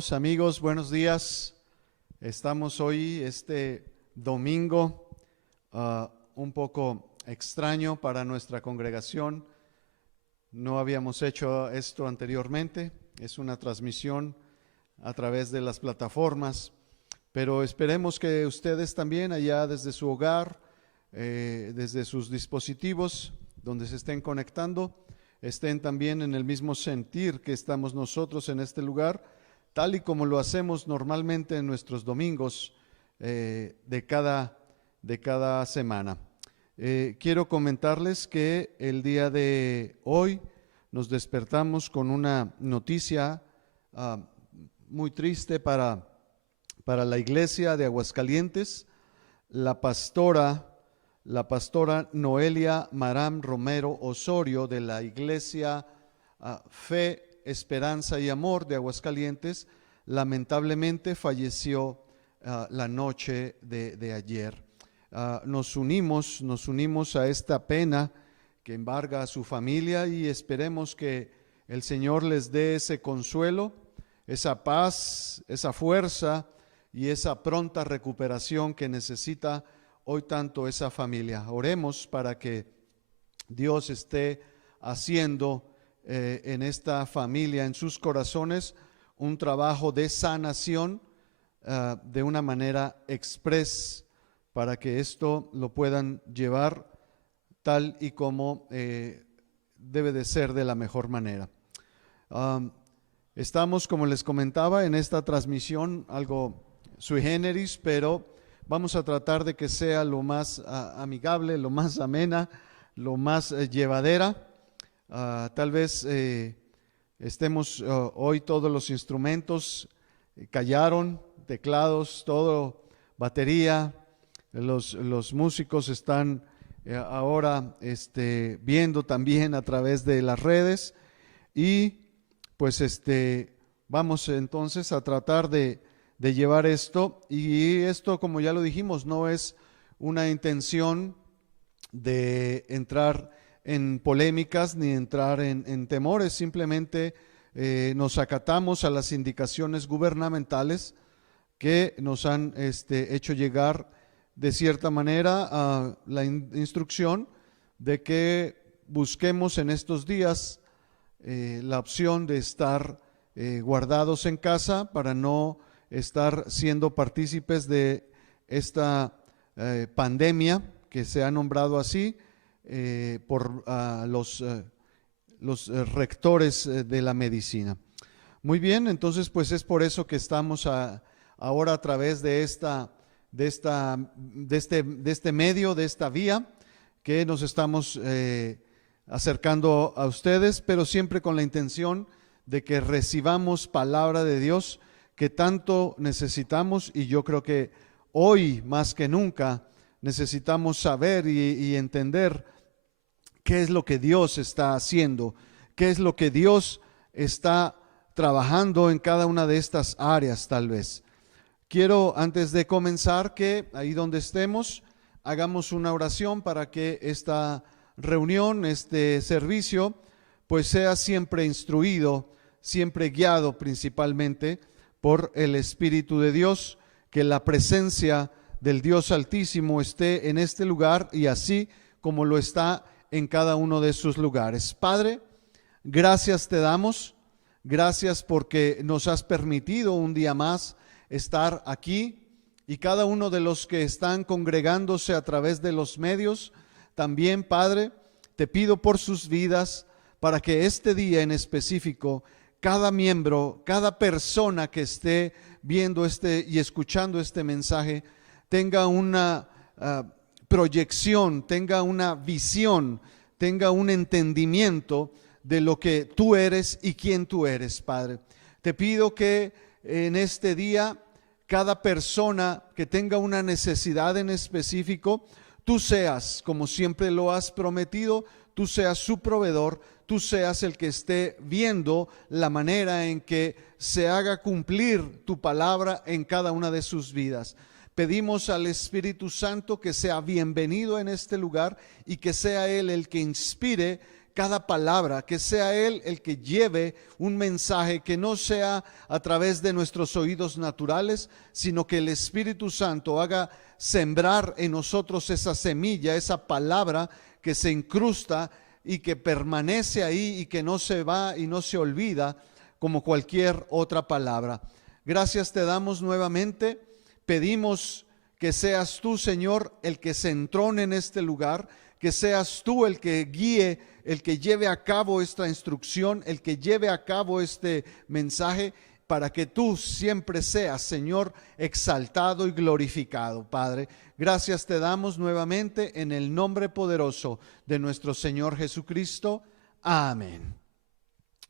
hermanos, amigos, buenos días. Estamos hoy, este domingo, un poco extraño para nuestra congregación. No habíamos hecho esto anteriormente. Es una transmisión a través de las plataformas, pero esperemos que ustedes también allá desde su hogar, desde sus dispositivos donde se estén conectando, estén también en el mismo sentir que estamos nosotros en este lugar, tal y como lo hacemos normalmente en nuestros domingos de cada semana. Quiero comentarles que el día de hoy nos despertamos con una noticia muy triste para la iglesia de Aguascalientes. La pastora Noelia Maram Romero Osorio de la iglesia Fe, Esperanza y Amor de Aguascalientes lamentablemente falleció la noche de ayer. Nos unimos a esta pena que embarga a su familia y esperemos que el Señor les dé ese consuelo, esa paz, esa fuerza y esa pronta recuperación que necesita hoy tanto esa familia. Oremos para que Dios esté haciendo en esta familia, en sus corazones, un trabajo de sanación de una manera express, para que esto lo puedan llevar tal y como debe de ser, de la mejor manera. Estamos, como les comentaba, en esta transmisión algo sui generis, pero vamos a tratar de que sea lo más amigable, lo más amena, lo más llevadera. Tal vez estemos hoy, todos los instrumentos callaron, teclados, todo, batería, los músicos están ahora viendo también a través de las redes y pues vamos entonces a tratar de llevar esto, y esto, como ya lo dijimos, no es una intención de entrar en polémicas ni entrar en temores, simplemente nos acatamos a las indicaciones gubernamentales que nos han hecho llegar de cierta manera a la instrucción de que busquemos en estos días la opción de estar guardados en casa para no estar siendo partícipes de esta pandemia que se ha nombrado así por los rectores de la medicina. Muy bien, entonces pues es por eso que estamos ahora a través de este medio, de esta vía, que nos estamos acercando a ustedes, pero siempre con la intención de que recibamos palabra de Dios que tanto necesitamos, y yo creo que hoy más que nunca necesitamos saber y entender qué es lo que Dios está haciendo, qué es lo que Dios está trabajando en cada una de estas áreas. Tal vez quiero, antes de comenzar, que ahí donde estemos hagamos una oración para que esta reunión, este servicio, pues sea siempre instruido, siempre guiado principalmente por el Espíritu de Dios, que la presencia del Dios Altísimo esté en este lugar y así como lo está en cada uno de sus lugares. Padre, gracias te damos, gracias porque nos has permitido un día más estar aquí, y cada uno de los que están congregándose a través de los medios, también, Padre, te pido por sus vidas, para que este día en específico, cada miembro, cada persona que esté viendo y escuchando este mensaje, tenga una proyección, tenga una visión, tenga un entendimiento de lo que tú eres y quién tú eres, Padre. Te pido que en este día, cada persona que tenga una necesidad en específico, tú seas, como siempre lo has prometido, tú seas su proveedor, tú seas el que esté viendo la manera en que se haga cumplir tu palabra en cada una de sus vidas. Pedimos al Espíritu Santo que sea bienvenido en este lugar y que sea Él el que inspire cada palabra, que sea Él el que lleve un mensaje, que no sea a través de nuestros oídos naturales, sino que el Espíritu Santo haga sembrar en nosotros esa semilla, esa palabra que se incrusta y que permanece ahí y que no se va y no se olvida como cualquier otra palabra. Gracias te damos nuevamente, pedimos que seas tú, Señor, el que se entrone en este lugar, que seas tú el que guíe, el que lleve a cabo esta instrucción, el que lleve a cabo este mensaje, para que tú siempre seas, Señor, exaltado y glorificado, Padre. Gracias te damos nuevamente en el nombre poderoso de nuestro Señor Jesucristo. Amén.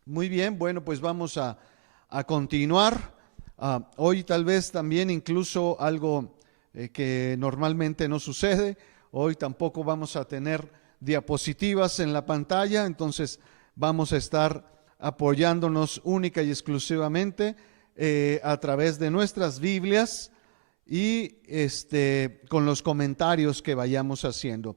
Muy bien, bueno, pues vamos a continuar. Hoy tal vez también incluso algo que normalmente no sucede. Hoy tampoco vamos a tener diapositivas en la pantalla, entonces vamos a estar apoyándonos única y exclusivamente a través de nuestras Biblias y con los comentarios que vayamos haciendo.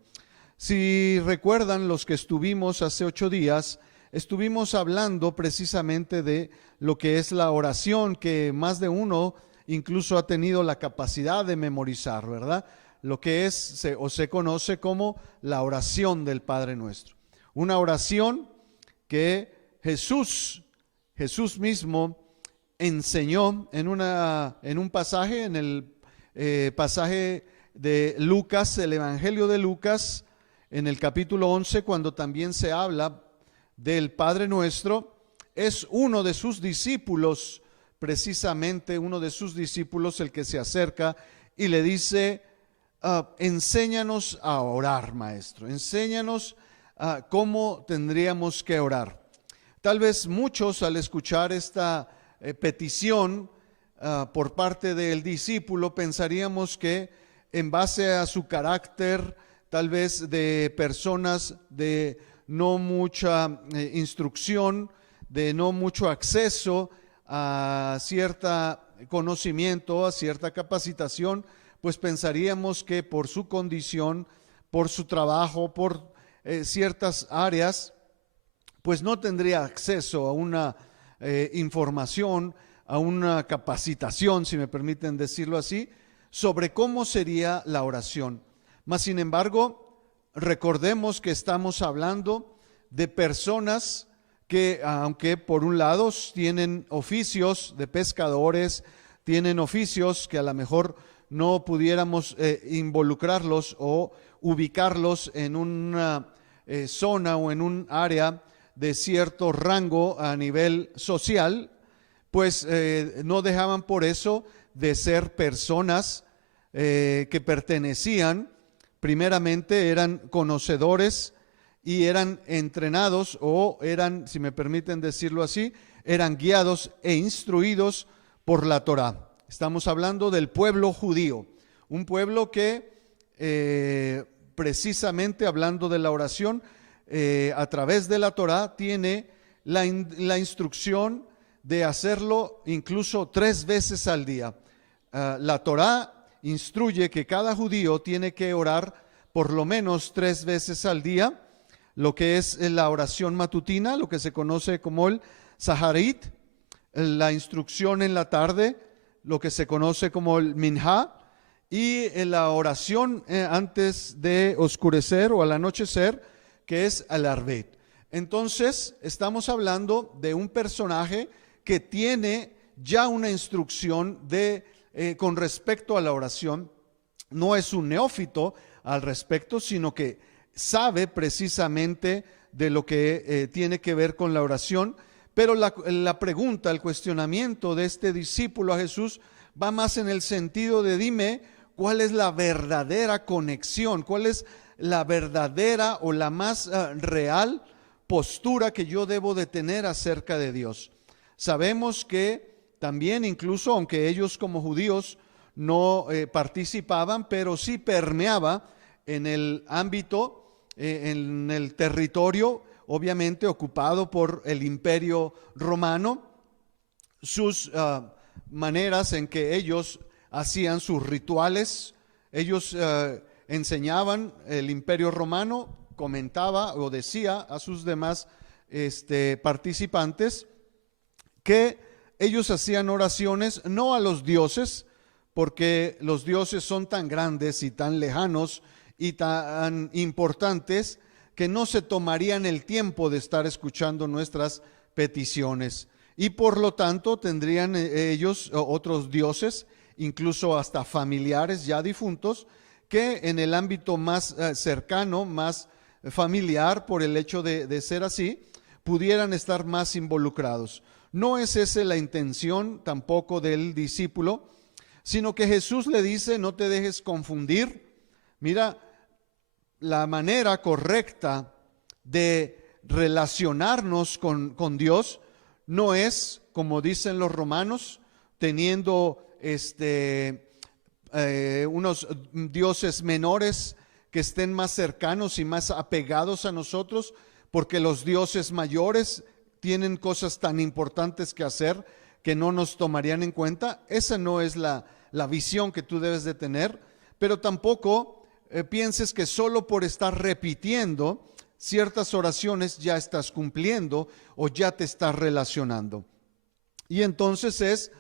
Si recuerdan, los que estuvimos hace 8 días, estuvimos hablando precisamente de lo que es la oración, que más de uno incluso ha tenido la capacidad de memorizar, ¿verdad? Lo que es se conoce como la oración del Padre Nuestro. Una oración que Jesús mismo enseñó en un pasaje, en el pasaje de Lucas, el Evangelio de Lucas, en el capítulo 11, cuando también se habla del Padre Nuestro. Es uno de sus discípulos, precisamente uno de sus discípulos, el que se acerca y le dice: enséñanos a orar, maestro, enséñanos cómo tendríamos que orar. Tal vez muchos, al escuchar esta petición por parte del discípulo, pensaríamos que en base a su carácter, tal vez de personas de no mucha instrucción, de no mucho acceso a cierto conocimiento, a cierta capacitación, pues pensaríamos que por su condición, por su trabajo, por ciertas áreas, pues no tendría acceso a una información, a una capacitación, si me permiten decirlo así, sobre cómo sería la oración. Mas, sin embargo, recordemos que estamos hablando de personas que, aunque por un lado tienen oficios de pescadores, tienen oficios que a lo mejor no pudiéramos involucrarlos o ubicarlos en una zona o en un área de cierto rango a nivel social, pues no dejaban por eso de ser personas que pertenecían, primeramente eran conocedores y eran entrenados, o eran, si me permiten decirlo así, eran guiados e instruidos por la Torá. Estamos hablando del pueblo judío, un pueblo que precisamente hablando de la oración, a través de la Torá tiene la instrucción de hacerlo incluso 3 veces al día. La Torá instruye que cada judío tiene que orar por lo menos 3 veces al día, lo que es la oración matutina, lo que se conoce como el Saharit, la instrucción en la tarde, lo que se conoce como el Minha, y la oración antes de oscurecer o al anochecer, que es el Arbet. Entonces, estamos hablando de un personaje que tiene ya una instrucción con respecto a la oración. No es un neófito al respecto, sino que sabe precisamente de lo que tiene que ver con la oración. Pero la pregunta, el cuestionamiento de este discípulo a Jesús va más en el sentido de: dime cuál es la verdadera conexión, cuál es la verdadera o la más real postura que yo debo de tener acerca de Dios. Sabemos que también, incluso aunque ellos como judíos no participaban, pero sí permeaba en el ámbito, en el territorio, obviamente ocupado por el Imperio Romano, sus maneras en que ellos hacían sus rituales. Ellos enseñaban, el Imperio Romano comentaba o decía a sus demás participantes que ellos hacían oraciones no a los dioses, porque los dioses son tan grandes y tan lejanos y tan importantes que no se tomarían el tiempo de estar escuchando nuestras peticiones, y por lo tanto tendrían ellos otros dioses, incluso hasta familiares ya difuntos, que en el ámbito más cercano, más familiar, por el hecho de ser así, pudieran estar más involucrados. No es esa la intención tampoco del discípulo, sino que Jesús le dice: no te dejes confundir. Mira, la manera correcta de relacionarnos con Dios no es, como dicen los romanos, teniendo unos dioses menores que estén más cercanos y más apegados a nosotros, porque los dioses mayores tienen cosas tan importantes que hacer que no nos tomarían en cuenta. Esa no es la visión que tú debes de tener, pero tampoco pienses que solo por estar repitiendo ciertas oraciones ya estás cumpliendo o ya te estás relacionando. Y entonces es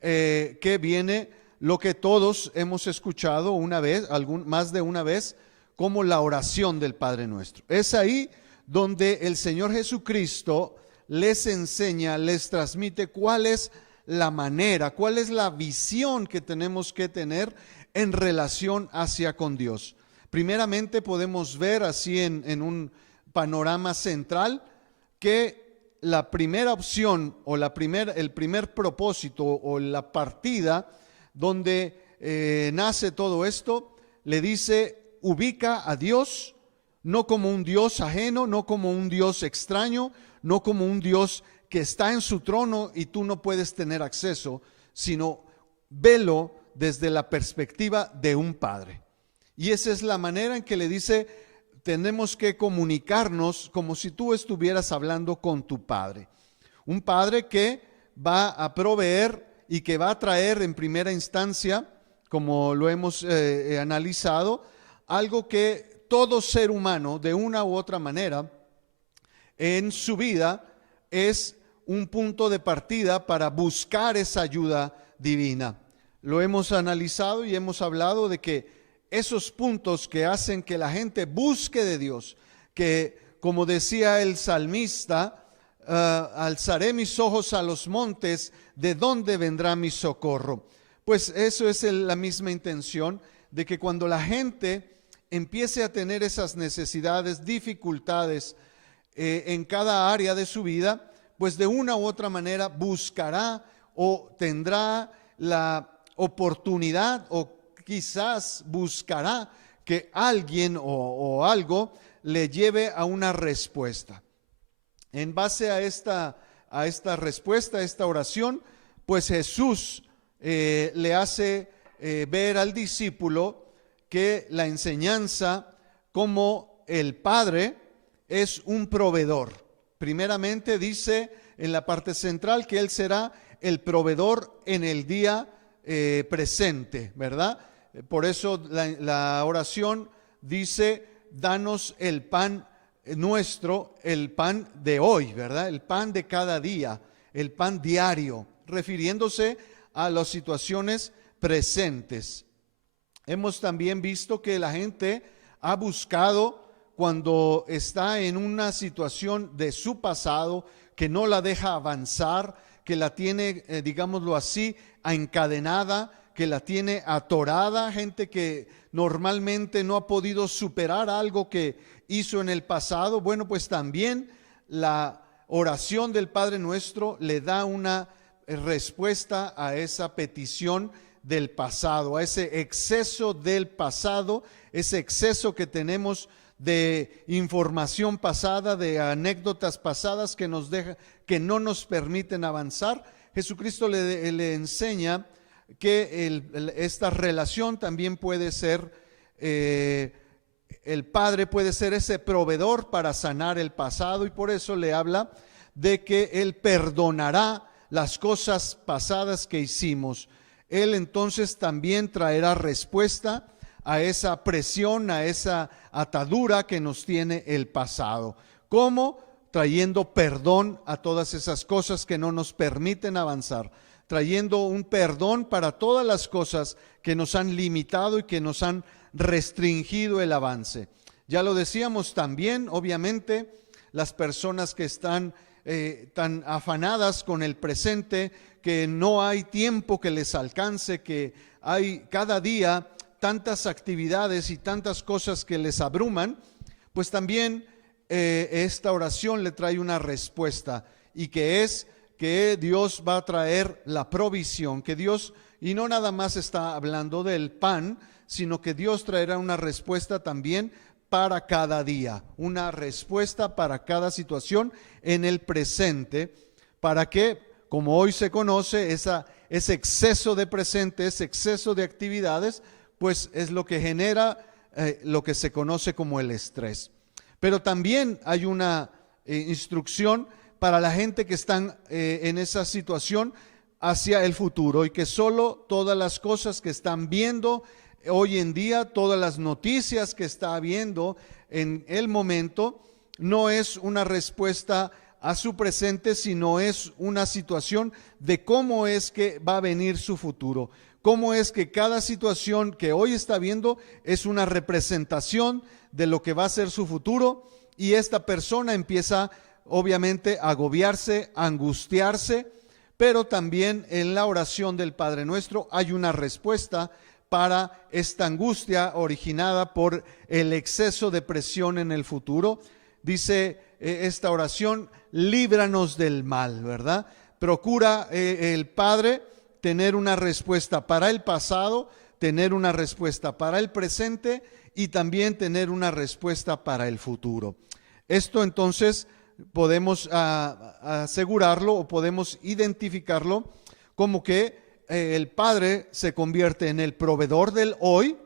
que viene lo que todos hemos escuchado una vez, más de una vez, como la oración del Padre Nuestro. Es ahí donde el Señor Jesucristo les enseña, les transmite cuál es la manera, cuál es la visión que tenemos que tener en relación hacia con Dios. Primeramente podemos ver así en un panorama central que la primera opción o el primer propósito o la partida donde nace todo esto, le dice: ubica a Dios no como un Dios ajeno, no como un Dios extraño, no como un Dios que está en su trono y tú no puedes tener acceso, sino velo desde la perspectiva de un padre. Y esa es la manera en que le dice: tenemos que comunicarnos como si tú estuvieras hablando con tu padre. Un padre que va a proveer y que va a traer en primera instancia, como lo hemos analizado, algo que todo ser humano de una u otra manera en su vida es un punto de partida para buscar esa ayuda divina. Lo hemos analizado y hemos hablado de que esos puntos que hacen que la gente busque de Dios, que como decía el salmista, alzaré mis ojos a los montes, ¿de dónde vendrá mi socorro? Pues eso es la misma intención de que cuando la gente empiece a tener esas necesidades, dificultades en cada área de su vida, pues de una u otra manera buscará o tendrá la oportunidad o quizás buscará que alguien o algo le lleve a una respuesta. En base a esta respuesta, a esta oración, pues Jesús le hace ver al discípulo que la enseñanza como el Padre es un proveedor. Primeramente dice en la parte central que Él será el proveedor en el día presente, ¿verdad? Por eso la oración dice: danos el pan nuestro, el pan de hoy, ¿verdad? El pan de cada día, el pan diario, refiriéndose a las situaciones presentes. Hemos también visto que la gente ha buscado, cuando está en una situación de su pasado que no la deja avanzar, que la tiene, digámoslo así, encadenada, que la tiene atorada, gente que normalmente no ha podido superar algo que hizo en el pasado. Bueno, pues también la oración del Padre Nuestro le da una respuesta a esa petición del pasado, a ese exceso del pasado, ese exceso que tenemos de información pasada, de anécdotas pasadas que no nos permiten avanzar. Jesucristo le enseña que esta relación también puede ser, el Padre puede ser ese proveedor para sanar el pasado, y por eso le habla de que Él perdonará las cosas pasadas que hicimos. Él entonces también traerá respuesta a esa presión, a esa atadura que nos tiene el pasado. ¿Cómo? Trayendo perdón a todas esas cosas que no nos permiten avanzar, trayendo un perdón para todas las cosas que nos han limitado y que nos han restringido el avance. Ya lo decíamos también, obviamente, las personas que están tan afanadas con el presente, que no hay tiempo que les alcance, que hay cada día tantas actividades y tantas cosas que les abruman, pues también esta oración le trae una respuesta, y que es que Dios va a traer la provisión, que Dios, y no nada más está hablando del pan, sino que Dios traerá una respuesta también para cada día, una respuesta para cada situación en el presente, para que, como hoy se conoce, ese exceso de presente, ese exceso de actividades, pues es lo que genera lo que se conoce como el estrés. Pero también hay una instrucción para la gente que están en esa situación hacia el futuro, y que solo todas las cosas que están viendo hoy en día, todas las noticias que está viendo en el momento, no es una respuesta a su presente, sino es una situación de cómo es que va a venir su futuro, cómo es que cada situación que hoy está viendo es una representación de lo que va a ser su futuro, y esta persona empieza obviamente a agobiarse, a angustiarse. Pero también en la oración del Padre Nuestro hay una respuesta para esta angustia originada por el exceso de presión en el futuro. Dice esta oración: líbranos del mal, ¿verdad? Procura el Padre tener una respuesta para el pasado, tener una respuesta para el presente y también tener una respuesta para el futuro. Esto entonces podemos asegurarlo, o podemos identificarlo como que el Padre se convierte en el proveedor del hoy,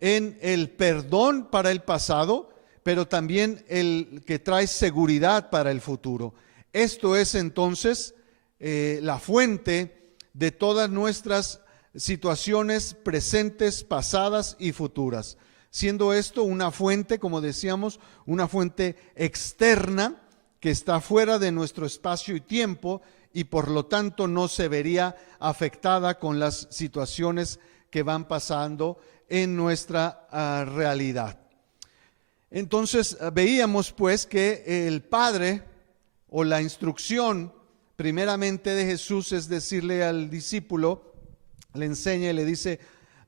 en el perdón para el pasado, pero también el que trae seguridad para el futuro. Esto es entonces la fuente de todas nuestras situaciones presentes, pasadas y futuras, siendo esto una fuente, como decíamos, una fuente externa que está fuera de nuestro espacio y tiempo, y por lo tanto no se vería afectada con las situaciones que van pasando en nuestra realidad. Entonces veíamos pues que el Padre, o la instrucción primeramente de Jesús, es decirle al discípulo, le enseña y le dice: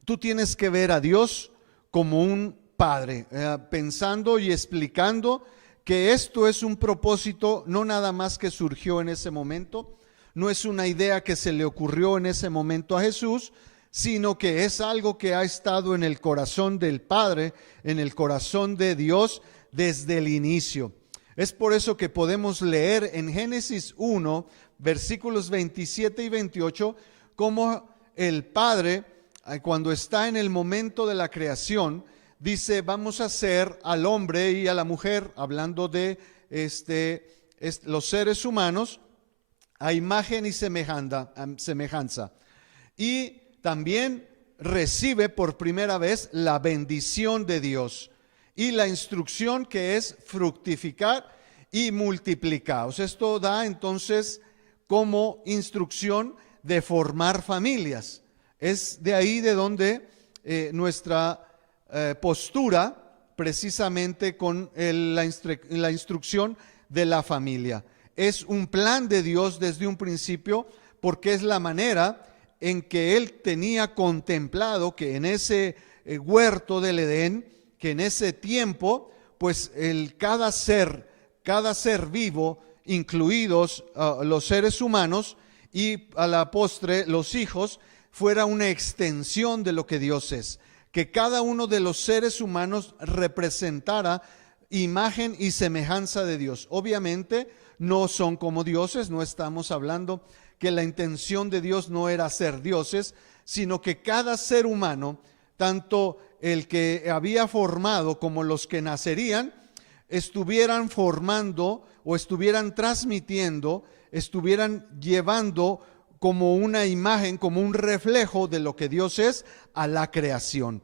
tú tienes que ver a Dios como un Padre, pensando y explicando que esto es un propósito no nada más que surgió en ese momento, no es una idea que se le ocurrió en ese momento a Jesús, sino que es algo que ha estado en el corazón del Padre, en el corazón de Dios desde el inicio. Es por eso que podemos leer en Génesis 1, versículos 27 y 28, cómo el Padre, cuando está en el momento de la creación, dice: vamos a hacer al hombre y a la mujer, hablando de los seres humanos, a imagen y semejanza. Y también recibe por primera vez la bendición de Dios y la instrucción, que es fructificar y multiplicaos. Esto da entonces como instrucción de formar familias. Es de ahí de donde nuestra postura, precisamente con la instrucción de la familia. Es un plan de Dios desde un principio, porque es la manera en que Él tenía contemplado que en ese huerto del Edén, que en ese tiempo, pues cada ser vivo, incluidos los seres humanos y a la postre los hijos, fuera una extensión de lo que Dios es. Que cada uno de los seres humanos representara imagen y semejanza de Dios. Obviamente no son como dioses, no estamos hablando que la intención de Dios no era ser dioses, sino que cada ser humano, tanto el que había formado como los que nacerían, estuvieran formando o estuvieran transmitiendo, estuvieran llevando como una imagen, como un reflejo de lo que Dios es a la creación.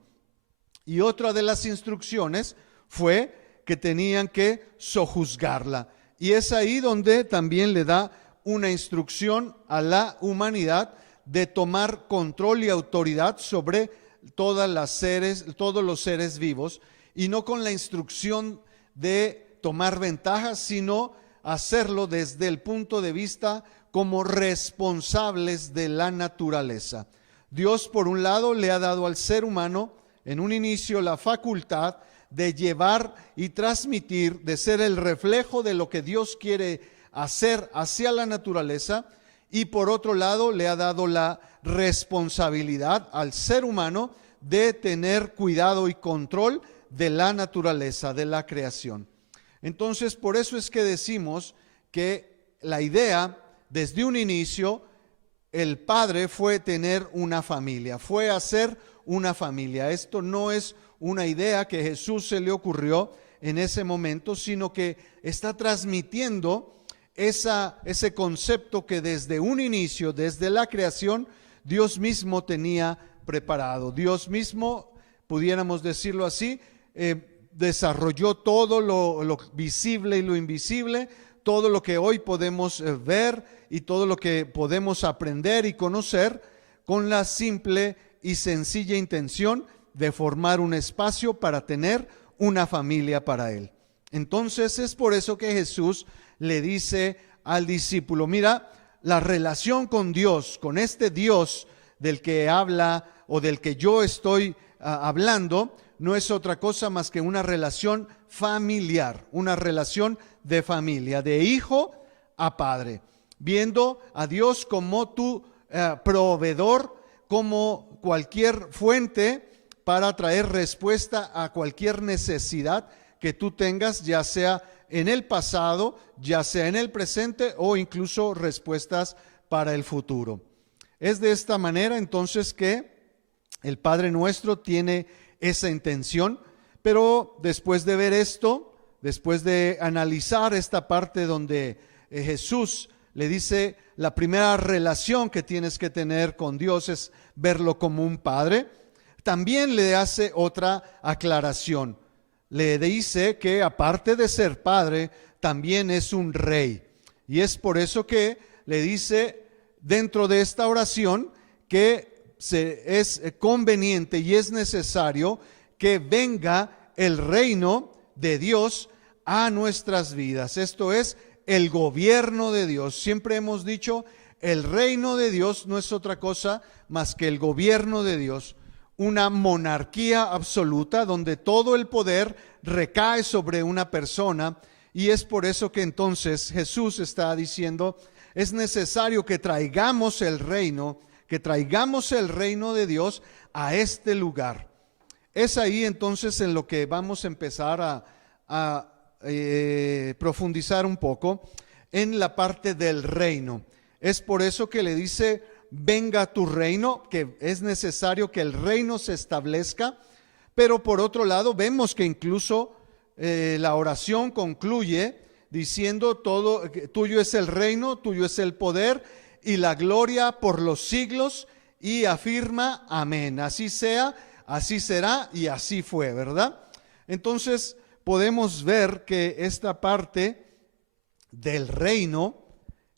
Y otra de las instrucciones fue que tenían que sojuzgarla. Y es ahí donde también le da una instrucción a la humanidad de tomar control y autoridad sobre todos los seres vivos, y no con la instrucción de tomar ventaja, sino hacerlo desde el punto de vista como responsables de la naturaleza. Dios, por un lado, le ha dado al ser humano en un inicio la facultad de llevar y transmitir, de ser el reflejo de lo que Dios quiere hacer hacia la naturaleza, y por otro lado le ha dado la responsabilidad al ser humano de tener cuidado y control de la naturaleza, de la creación. Entonces, por eso es que decimos que la idea desde un inicio, el Padre fue tener una familia, fue hacer una familia. Esto no es una idea que Jesús se le ocurrió en ese momento, sino que está transmitiendo ese concepto que desde un inicio, desde la creación, Dios mismo tenía preparado. Dios mismo, pudiéramos decirlo así, desarrolló todo lo visible y lo invisible, todo lo que hoy podemos ver y todo lo que podemos aprender y conocer, con la simple y sencilla intención de formar un espacio para tener una familia para él. Entonces es por eso que Jesús le dice al discípulo: mira, la relación con Dios, con este Dios del que habla o del que yo estoy hablando, no es otra cosa más que una relación familiar, una relación de familia, de hijo a padre, viendo a Dios como tu proveedor, como cualquier fuente para traer respuesta a cualquier necesidad que tú tengas, ya sea en el pasado, ya sea en el presente, o incluso respuestas para el futuro. Es de esta manera entonces que el Padre Nuestro tiene esa intención. Pero después de ver esto, después de analizar esta parte donde Jesús le dice: la primera relación que tienes que tener con Dios es verlo como un padre, también le hace otra aclaración. Le dice que aparte de ser padre, también es un rey. Y es por eso que le dice dentro de esta oración que es conveniente y es necesario que venga el reino de Dios a nuestras vidas. Esto es el gobierno de Dios. Siempre hemos dicho, el reino de Dios no es otra cosa más que el gobierno de Dios, una monarquía absoluta donde todo el poder recae sobre una persona. Y es por eso que entonces Jesús está diciendo: es necesario que traigamos el reino de Dios a este lugar. Es ahí entonces en lo que vamos a empezar a profundizar un poco, en la parte del reino. Es por eso que le dice: venga tu reino, que es necesario que el reino se establezca. Pero por otro lado vemos que incluso la oración concluye diciendo: todo tuyo es el reino, tuyo es el poder y la gloria por los siglos, y afirma: amén. Así sea, así será y así fue, ¿verdad? Entonces podemos ver que esta parte del reino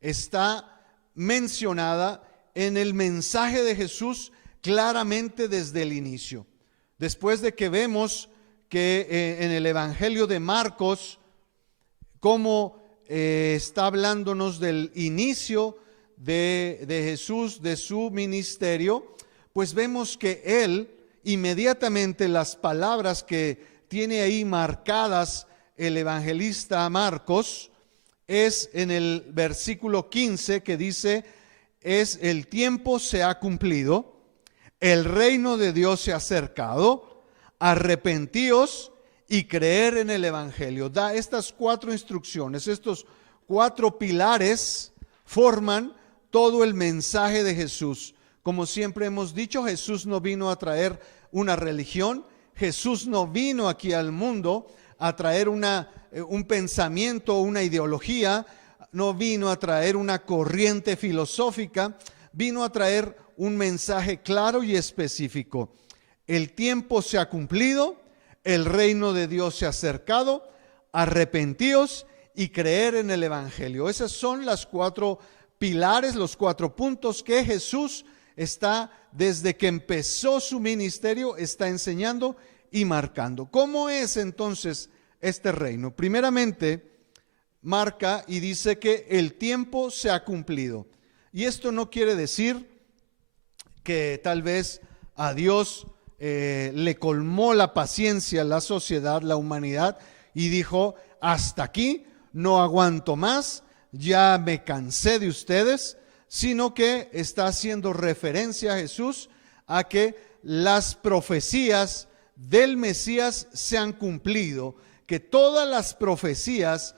está mencionada en el mensaje de Jesús claramente desde el inicio. Después de que vemos que en el Evangelio de Marcos, cómo está hablándonos del inicio de Jesús, de su ministerio, pues vemos que él inmediatamente, las palabras que tiene ahí marcadas el evangelista Marcos, es en el versículo 15, que dice: es el tiempo se ha cumplido, el reino de Dios se ha acercado, arrepentíos y creer en el evangelio. Da estas 4 instrucciones, estos 4 pilares forman todo el mensaje de Jesús. Como siempre hemos dicho, Jesús no vino a traer una religión, Jesús no vino aquí al mundo a traer un pensamiento, una ideología, no vino a traer una corriente filosófica, vino a traer un mensaje claro y específico. el tiempo se ha cumplido, el reino de Dios se ha acercado, arrepentíos y creer en el Evangelio. Esas son las 4 pilares, los 4 puntos que Jesús está, desde que empezó su ministerio, está enseñando y marcando. ¿Cómo es entonces este reino? Primeramente, marca y dice que el tiempo se ha cumplido. Y esto no quiere decir que tal vez a Dios le colmó la paciencia la sociedad, la humanidad, y dijo: hasta aquí, no aguanto más, ya me cansé de ustedes, sino que está haciendo referencia a Jesús a que las profecías del Mesías se han cumplido, que todas las profecías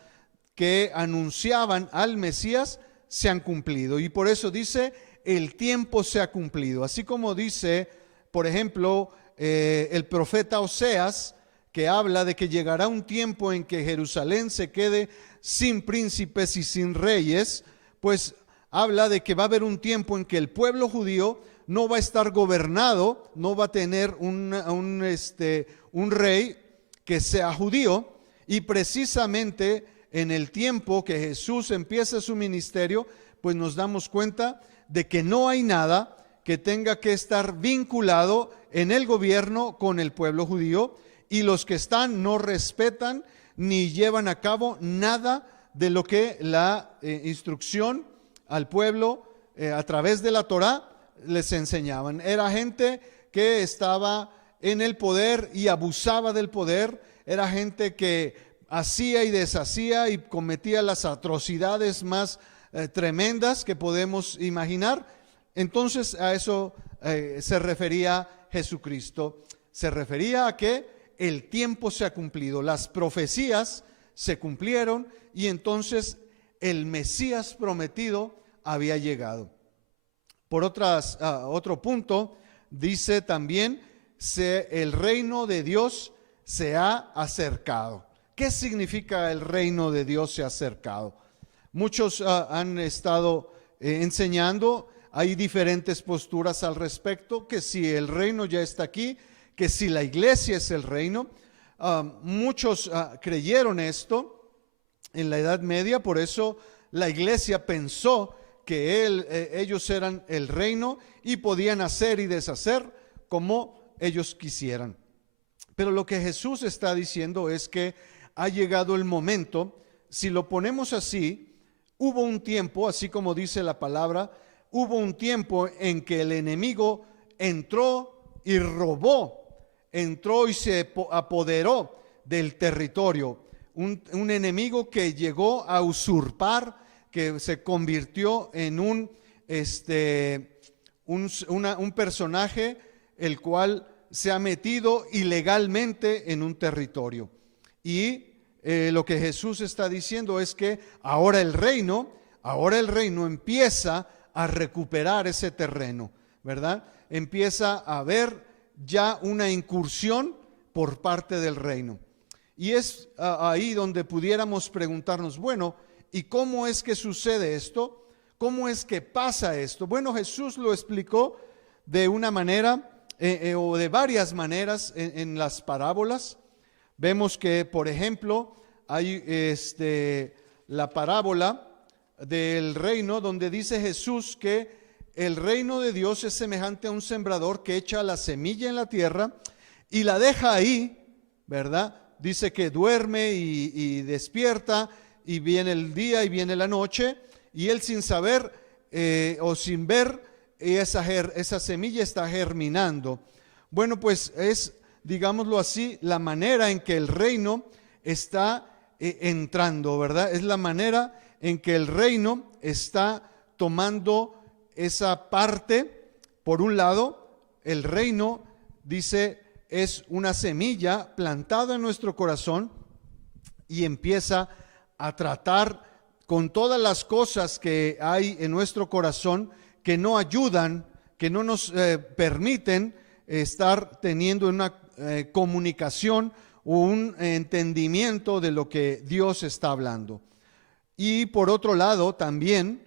que anunciaban al Mesías se han cumplido. Y por eso dice: el tiempo se ha cumplido. Así como dice, por ejemplo, el profeta Oseas, que habla de que llegará un tiempo en que Jerusalén se quede sin príncipes y sin reyes, pues habla de que va a haber un tiempo en que el pueblo judío no va a estar gobernado, no va a tener un rey que sea judío. Y precisamente en el tiempo que Jesús empieza su ministerio, pues nos damos cuenta de que no hay nada que tenga que estar vinculado en el gobierno con el pueblo judío, y los que están no respetan ni llevan a cabo nada de lo que la instrucción al pueblo a través de la Torá les enseñaban. Era gente que estaba en el poder y abusaba del poder, era gente que hacía y deshacía y cometía las atrocidades más tremendas que podemos imaginar. Entonces a eso se refería Jesucristo. Se refería a que el tiempo se ha cumplido, las profecías se cumplieron, y entonces el Mesías prometido había llegado. Por otro punto, dice también: el reino de Dios se ha acercado. ¿Qué significa el reino de Dios se ha acercado? Muchos han estado enseñando, hay diferentes posturas al respecto, que si el reino ya está aquí, que si la iglesia es el reino. Muchos creyeron esto en la Edad Media, por eso la iglesia pensó que ellos eran el reino y podían hacer y deshacer como ellos quisieran. Pero lo que Jesús está diciendo es que ha llegado el momento. Si lo ponemos así, hubo un tiempo, así como dice la palabra, hubo un tiempo en que el enemigo entró y robó, entró y se apoderó del territorio. Un enemigo que llegó a usurpar, que se convirtió en un personaje el cual se ha metido ilegalmente en un territorio. Y lo que Jesús está diciendo es que ahora el reino empieza a recuperar ese terreno, ¿verdad? Empieza a haber ya una incursión por parte del reino. Y es ahí donde pudiéramos preguntarnos: bueno, ¿y cómo es que sucede esto? ¿Cómo es que pasa esto? Bueno, Jesús lo explicó de una manera o de varias maneras en las parábolas. Vemos que, por ejemplo, hay la parábola del reino, donde dice Jesús que el reino de Dios es semejante a un sembrador que echa la semilla en la tierra y la deja ahí, ¿verdad? Dice que duerme y despierta, y viene el día y viene la noche, y él sin saber o sin ver, esa semilla está germinando. Bueno, pues es, digámoslo así, la manera en que el reino está entrando, ¿verdad? Es la manera en que el reino está tomando esa parte. Por un lado, el reino, dice, es una semilla plantada en nuestro corazón y empieza a tratar con todas las cosas que hay en nuestro corazón que no ayudan, que no nos permiten estar teniendo una comunicación o un entendimiento de lo que Dios está hablando. Y por otro lado, también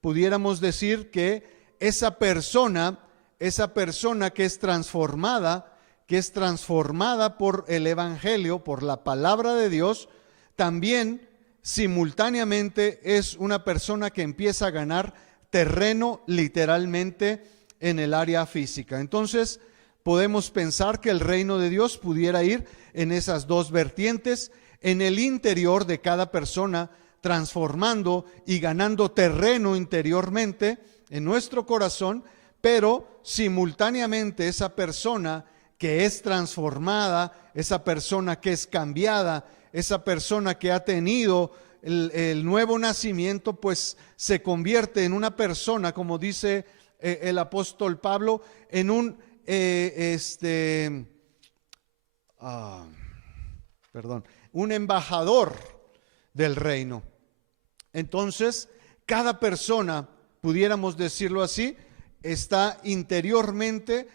pudiéramos decir que esa persona que es transformada que es transformada por el Evangelio, por la palabra de Dios, también simultáneamente es una persona que empieza a ganar terreno literalmente en el área física. Entonces podemos pensar que el reino de Dios pudiera ir en esas dos vertientes, en el interior de cada persona, transformando y ganando terreno interiormente en nuestro corazón, pero simultáneamente esa persona que es transformada, esa persona que es cambiada, esa persona que ha tenido el nuevo nacimiento, pues se convierte en una persona, como dice el apóstol Pablo, en un un embajador del reino. Entonces, cada persona, pudiéramos decirlo así, está interiormente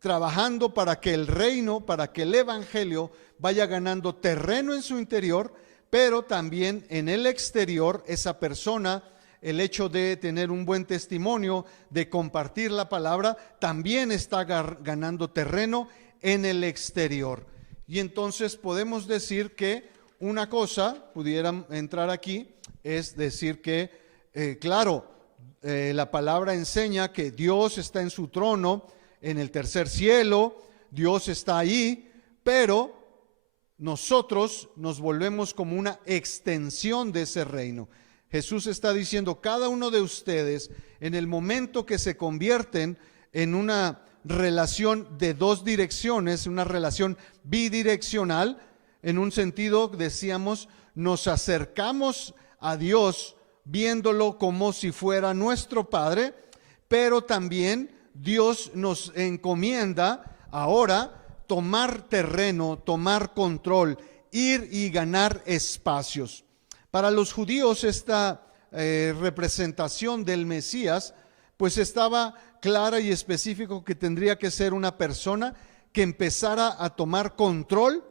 trabajando para que el reino, para que el evangelio vaya ganando terreno en su interior, pero también en el exterior esa persona, el hecho de tener un buen testimonio, de compartir la palabra, también está ganando terreno en el exterior. Y entonces podemos decir que una cosa, pudiera entrar aquí, es decir que, la palabra enseña que Dios está en su trono, en el tercer cielo, Dios está ahí, pero nosotros nos volvemos como una extensión de ese reino. Jesús está diciendo, cada uno de ustedes, en el momento que se convierten en una relación de dos direcciones, una relación bidireccional, en un sentido, decíamos, nos acercamos a Dios viéndolo como si fuera nuestro Padre, pero también Dios nos encomienda ahora tomar terreno, tomar control, ir y ganar espacios. Para los judíos esta representación del Mesías pues estaba clara y específico que tendría que ser una persona que empezara a tomar control,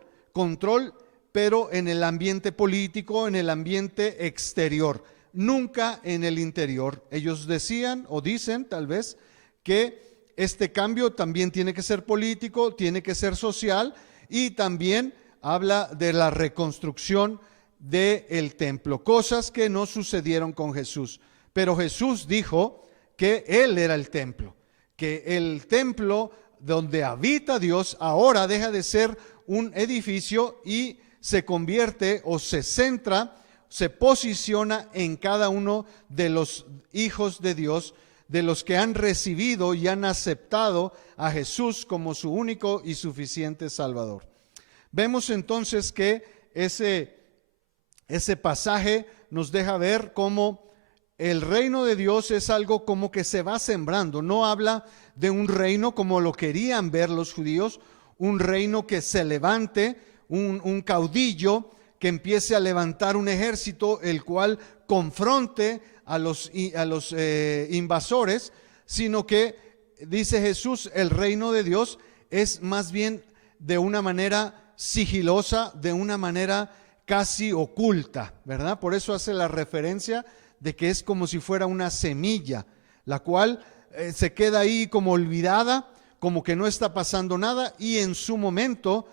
pero en el ambiente político, en el ambiente exterior, nunca en el interior. Ellos decían o dicen tal vez que este cambio también tiene que ser político, tiene que ser social, y también habla de la reconstrucción del templo, cosas que no sucedieron con Jesús. Pero Jesús dijo que Él era el templo, que el templo donde habita Dios ahora deja de ser un edificio y se convierte o se centra, se posiciona en cada uno de los hijos de Dios, de los que han recibido y han aceptado a Jesús como su único y suficiente Salvador. Vemos entonces que ese pasaje nos deja ver cómo el reino de Dios es algo como que se va sembrando. No habla de un reino como lo querían ver los judíos, un reino que se levante, un caudillo que empiece a levantar un ejército el cual confronte a los invasores, sino que, dice Jesús, el reino de Dios es más bien de una manera sigilosa, de una manera casi oculta, ¿verdad? Por eso hace la referencia de que es como si fuera una semilla, la cual se queda ahí como olvidada, como que no está pasando nada, y en su momento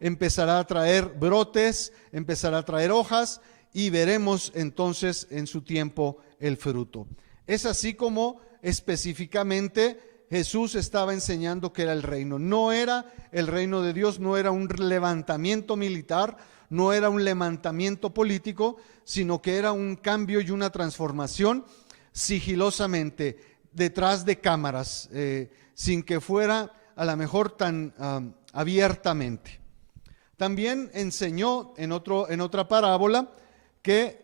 empezará a traer brotes, empezará a traer hojas, y veremos entonces en su tiempo el fruto. Es así como específicamente Jesús estaba enseñando que era el reino. No era el reino de Dios, no era un levantamiento militar, no era un levantamiento político, sino que era un cambio y una transformación sigilosamente, detrás de cámaras, sin que fuera a lo mejor tan abiertamente. También enseñó en otra parábola que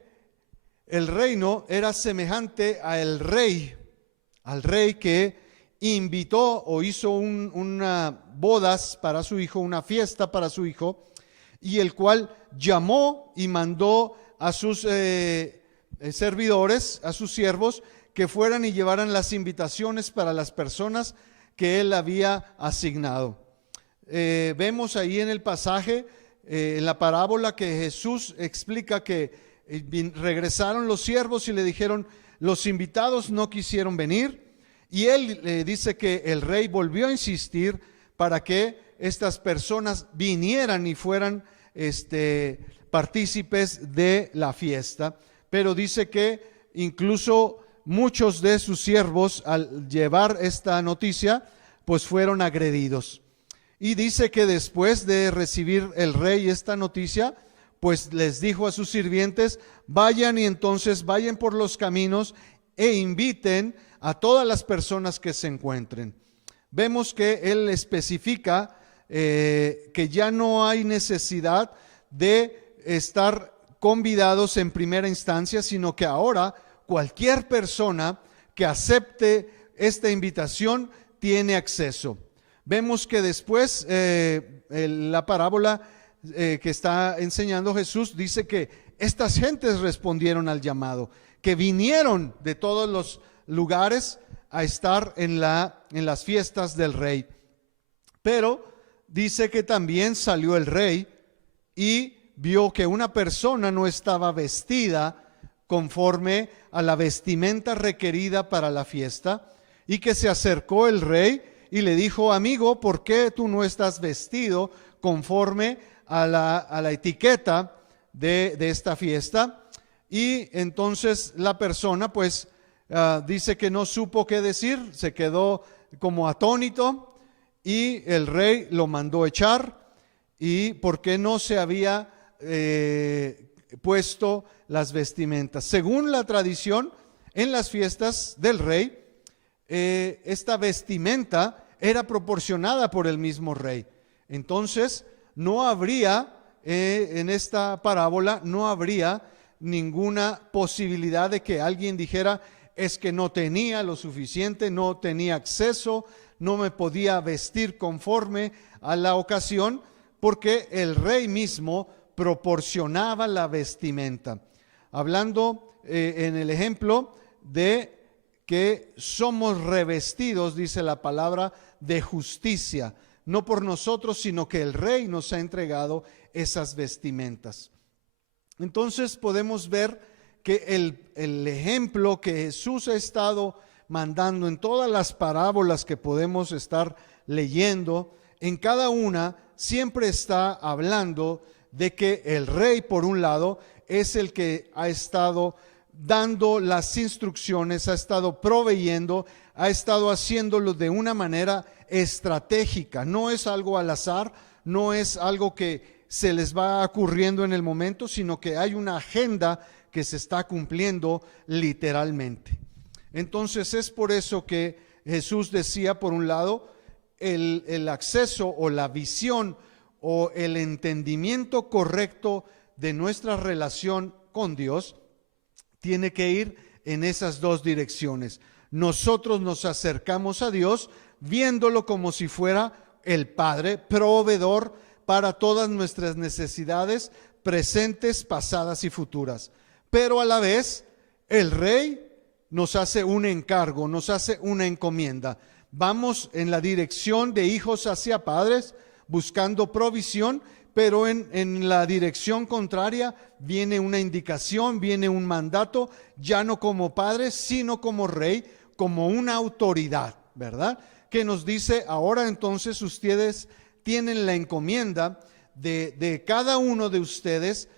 el reino era semejante al rey que invitó o hizo una bodas para su hijo, una fiesta para su hijo, y el cual llamó y mandó a sus servidores, a sus siervos, que fueran y llevaran las invitaciones para las personas que él había asignado. Vemos ahí en el pasaje, en la parábola, que Jesús explica que regresaron los siervos y le dijeron, los invitados no quisieron venir, y él dice que el rey volvió a insistir para que estas personas vinieran y fueran partícipes de la fiesta. Pero dice que incluso muchos de sus siervos, al llevar esta noticia, pues fueron agredidos. Y dice que después de recibir el rey esta noticia, pues les dijo a sus sirvientes: vayan, y entonces vayan por los caminos e inviten a todas las personas que se encuentren. Vemos que él especifica que ya no hay necesidad de estar convidados en primera instancia, sino que ahora cualquier persona que acepte esta invitación tiene acceso. Vemos que después la parábola que está enseñando Jesús dice que estas gentes respondieron al llamado, que vinieron de todos los lugares a estar en las fiestas del rey. Pero dice que también salió el rey y vio que una persona no estaba vestida conforme a la vestimenta requerida para la fiesta, y que se acercó el rey y le dijo: amigo, ¿por qué tú no estás vestido conforme a la etiqueta de esta fiesta? Y entonces la persona pues dice que no supo qué decir, se quedó como atónito, y el rey lo mandó echar, y porque no se había puesto las vestimentas. Según la tradición, en las fiestas del rey, esta vestimenta era proporcionada por el mismo rey. Entonces no habría, en esta parábola, no habría ninguna posibilidad de que alguien dijera: es que no tenía lo suficiente, no tenía acceso, no me podía vestir conforme a la ocasión, porque el rey mismo proporcionaba la vestimenta. Hablando en el ejemplo de que somos revestidos, dice la palabra, de justicia, no por nosotros, sino que el rey nos ha entregado esas vestimentas. Entonces podemos ver que el ejemplo que Jesús ha estado mandando en todas las parábolas que podemos estar leyendo, en cada una siempre está hablando de que el rey, por un lado, es el que ha estado dando las instrucciones, ha estado proveyendo, ha estado haciéndolo de una manera estratégica. No es algo al azar, no es algo que se les va ocurriendo en el momento, sino que hay una agenda que se está cumpliendo literalmente. Entonces es por eso que Jesús decía, por un lado, el acceso o la visión o el entendimiento correcto de nuestra relación con Dios tiene que ir en esas dos direcciones. Nosotros nos acercamos a Dios viéndolo como si fuera el Padre proveedor para todas nuestras necesidades presentes, pasadas y futuras. Pero a la vez el Rey nos hace un encargo, nos hace una encomienda. Vamos en la dirección de hijos hacia padres, buscando provisión, pero en la dirección contraria viene una indicación, viene un mandato, ya no como padre, sino como rey, como una autoridad, ¿verdad? Que nos dice: ahora entonces ustedes tienen la encomienda de cada uno de ustedes,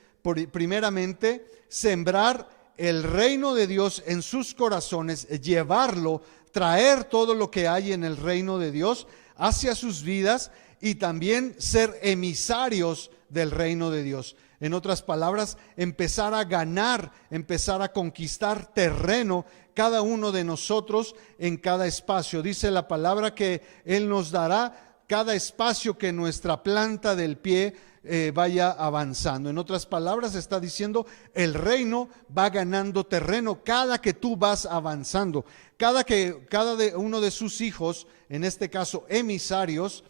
primeramente, sembrar el reino de Dios en sus corazones, llevarlo, traer todo lo que hay en el reino de Dios hacia sus vidas, y también ser emisarios del reino de Dios. En otras palabras, empezar a ganar, empezar a conquistar terreno, cada uno de nosotros en cada espacio. Dice la palabra que Él nos dará cada espacio que nuestra planta del pie vaya avanzando. En otras palabras, está diciendo: el reino va ganando terreno cada que tú vas avanzando, cada uno de sus hijos, en este caso emisarios,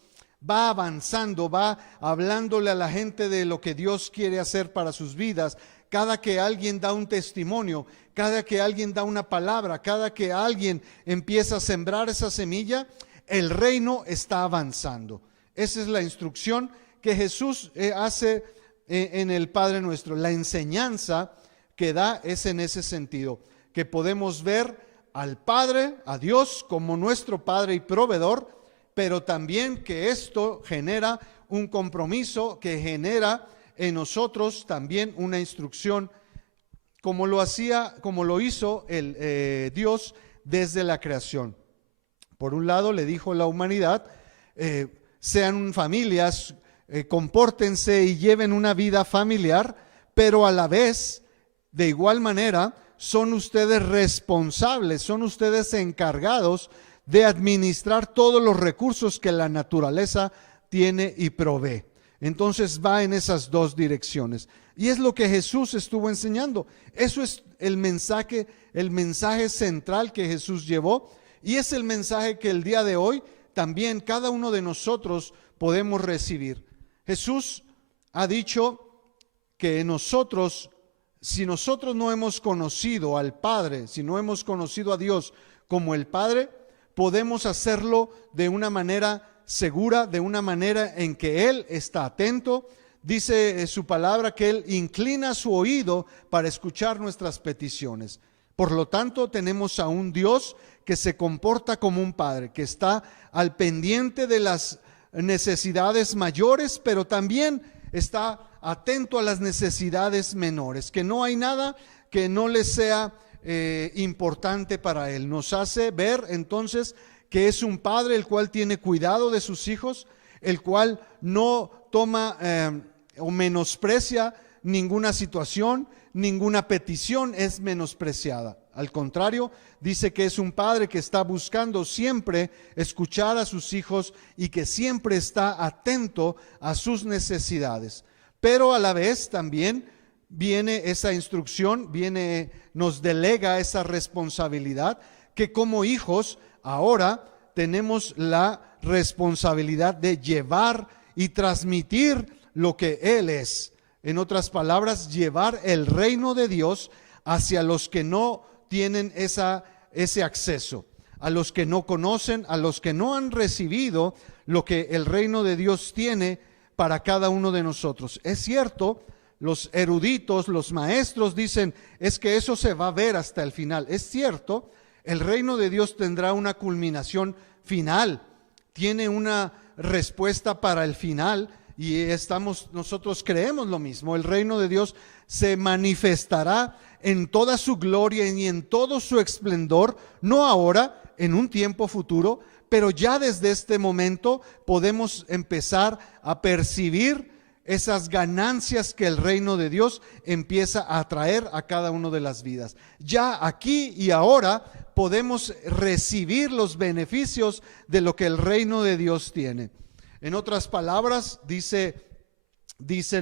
va avanzando, va hablándole a la gente de lo que Dios quiere hacer para sus vidas. Cada que alguien da un testimonio, cada que alguien da una palabra, cada que alguien empieza a sembrar esa semilla, el reino está avanzando. Esa es la instrucción que Jesús hace en el Padre Nuestro. La enseñanza que da es en ese sentido, que podemos ver al Padre, a Dios, como nuestro Padre y proveedor, pero también que esto genera un compromiso, que genera en nosotros también una instrucción, como lo hizo Dios desde la creación. Por un lado le dijo a la humanidad, sean familias, compórtense y lleven una vida familiar, pero a la vez, de igual manera, son ustedes responsables, son ustedes encargados de administrar todos los recursos que la naturaleza tiene y provee. Entonces va en esas dos direcciones. Y es lo que Jesús estuvo enseñando. Eso es el mensaje central que Jesús llevó. Y es el mensaje que el día de hoy también cada uno de nosotros podemos recibir. Jesús ha dicho que nosotros, si nosotros no hemos conocido al Padre, si no hemos conocido a Dios como el Padre, podemos hacerlo de una manera segura, de una manera en que Él está atento. Dice su palabra que Él inclina su oído para escuchar nuestras peticiones. Por lo tanto, tenemos a un Dios que se comporta como un padre, que está al pendiente de las necesidades mayores, pero también está atento a las necesidades menores, que no hay nada que no le sea importante para Él. Nos hace ver entonces que es un padre el cual tiene cuidado de sus hijos, el cual no toma o menosprecia ninguna situación, ninguna petición es menospreciada. Al contrario, dice que es un padre que está buscando siempre escuchar a sus hijos y que siempre está atento a sus necesidades. Pero a la vez también viene esa instrucción, nos delega esa responsabilidad, que como hijos ahora tenemos la responsabilidad de llevar y transmitir lo que Él es. En otras palabras, llevar el reino de Dios hacia los que no tienen ese acceso, a los que no conocen, a los que no han recibido lo que el reino de Dios tiene para cada uno de nosotros. Es cierto, los eruditos, los maestros dicen, es que eso se va a ver hasta el final. Es cierto, el reino de Dios tendrá una culminación final, tiene una respuesta para el final, y nosotros creemos lo mismo. El reino de Dios se manifestará en toda su gloria y en todo su esplendor, no ahora, en un tiempo futuro, pero ya desde este momento podemos empezar a percibir esas ganancias que el reino de Dios empieza a traer a cada una de las vidas. Ya aquí y ahora podemos recibir los beneficios de lo que el reino de Dios tiene. En otras palabras, dicen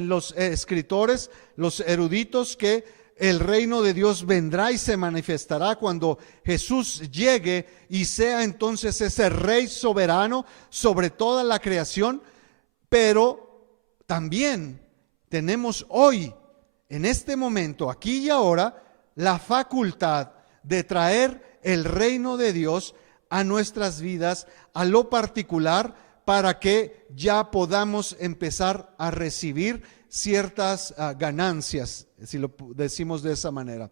los escritores, los eruditos, que el reino de Dios vendrá y se manifestará cuando Jesús llegue y sea entonces ese rey soberano sobre toda la creación. Pero también tenemos hoy, en este momento, aquí y ahora, la facultad de traer el reino de Dios a nuestras vidas, a lo particular, para que ya podamos empezar a recibir ciertas ganancias, si lo decimos de esa manera.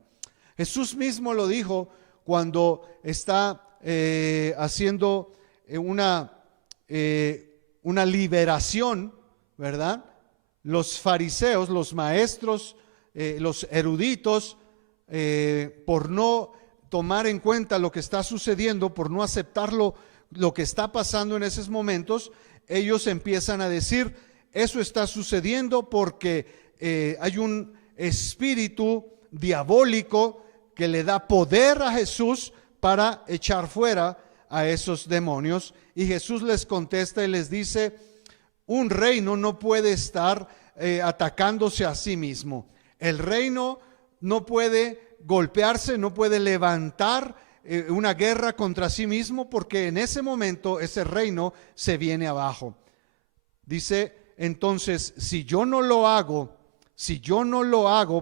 Jesús mismo lo dijo cuando está haciendo una liberación, ¿verdad? Los fariseos, los maestros, los eruditos, por no tomar en cuenta lo que está sucediendo, por no aceptarlo, lo que está pasando en esos momentos, ellos empiezan a decir, eso está sucediendo porque hay un espíritu diabólico que le da poder a Jesús para echar fuera a esos demonios. Y Jesús les contesta y les dice, un reino no puede estar atacándose a sí mismo. El reino no puede golpearse, no puede levantar una guerra contra sí mismo, porque en ese momento ese reino se viene abajo. Dice, entonces, si yo no lo hago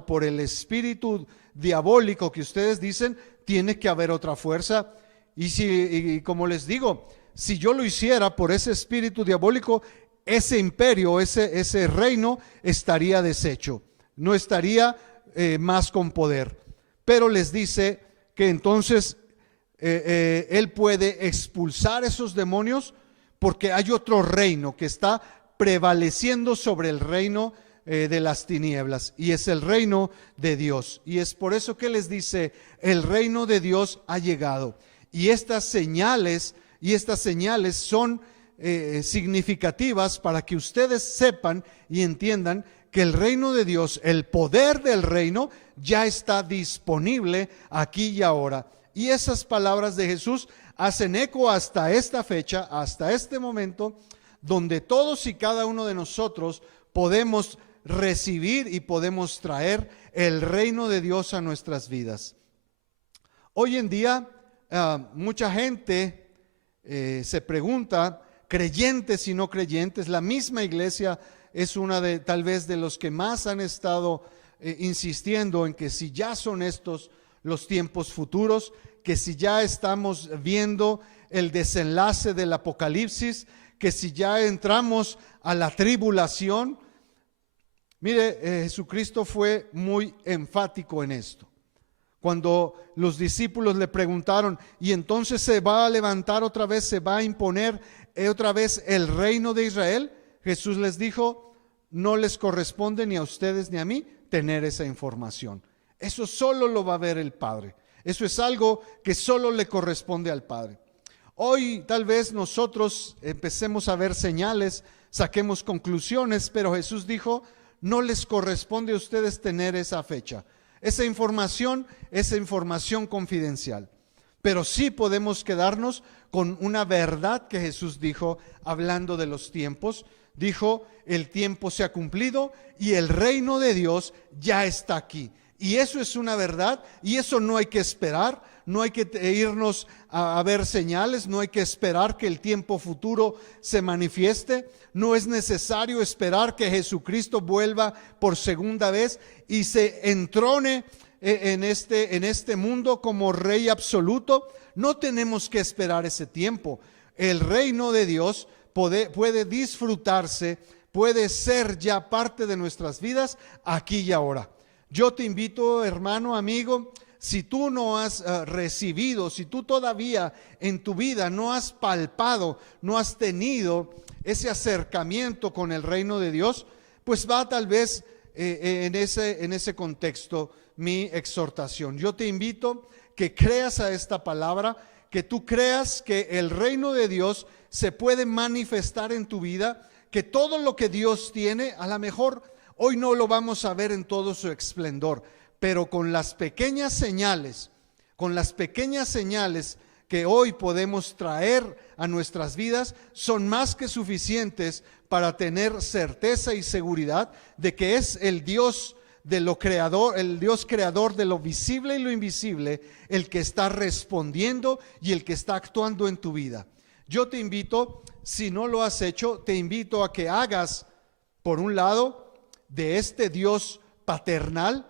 por el espíritu diabólico que ustedes dicen, tiene que haber otra fuerza. Y como les digo, si yo lo hiciera por ese espíritu diabólico, ese imperio, ese reino estaría deshecho, no estaría más con poder. Pero les dice que entonces Él puede expulsar esos demonios porque hay otro reino que está prevaleciendo sobre el reino de las tinieblas, y es el reino de Dios. Y es por eso que les dice: el reino de Dios ha llegado. Y estas señales son significativas para que ustedes sepan y entiendan que el reino de Dios, el poder del reino, ya está disponible aquí y ahora. Y esas palabras de Jesús hacen eco hasta esta fecha, hasta este momento, donde todos y cada uno de nosotros podemos recibir y podemos traer el reino de Dios a nuestras vidas. Hoy en día mucha gente se pregunta, creyentes y no creyentes, la misma iglesia es una de, tal vez, de los que más han estado insistiendo en que si ya son estos los tiempos futuros, que si ya estamos viendo el desenlace del Apocalipsis, que si ya entramos a la tribulación. Mire, Jesucristo fue muy enfático en esto. Cuando los discípulos le preguntaron: ¿y entonces se va a levantar otra vez, se va a imponer otra vez el reino de Israel? Jesús les dijo: no les corresponde ni a ustedes ni a mí tener esa información. Eso solo lo va a ver el Padre. Eso es algo que solo le corresponde al Padre. Hoy tal vez nosotros empecemos a ver señales, saquemos conclusiones, pero Jesús dijo: no les corresponde a ustedes tener esa fecha. Esa información confidencial. Pero sí podemos quedarnos con una verdad que Jesús dijo, hablando de los tiempos. Dijo: el tiempo se ha cumplido y el reino de Dios ya está aquí. Y eso es una verdad, y eso no hay que esperar, no hay que irnos a ver señales, no hay que esperar que el tiempo futuro se manifieste. No es necesario esperar que Jesucristo vuelva por segunda vez y se entrone en este mundo como Rey absoluto. No tenemos que esperar ese tiempo. El reino de Dios puede disfrutarse, puede ser ya parte de nuestras vidas aquí y ahora. Yo te invito, hermano, amigo, si tú no has recibido, si tú todavía en tu vida no has palpado, no has tenido ese acercamiento con el reino de Dios, pues va tal vez en ese contexto mi exhortación. Yo te invito que creas a esta palabra, que tú creas que el reino de Dios se puede manifestar en tu vida, que todo lo que Dios tiene, a lo mejor hoy no lo vamos a ver en todo su esplendor, pero con las pequeñas señales que hoy podemos traer a nuestras vidas, son más que suficientes para tener certeza y seguridad de que es el Dios de lo creador, el Dios creador de lo visible y lo invisible, el que está respondiendo y el que está actuando en tu vida. Yo te invito, si no lo has hecho, te invito a que hagas, por un lado, de este Dios paternal.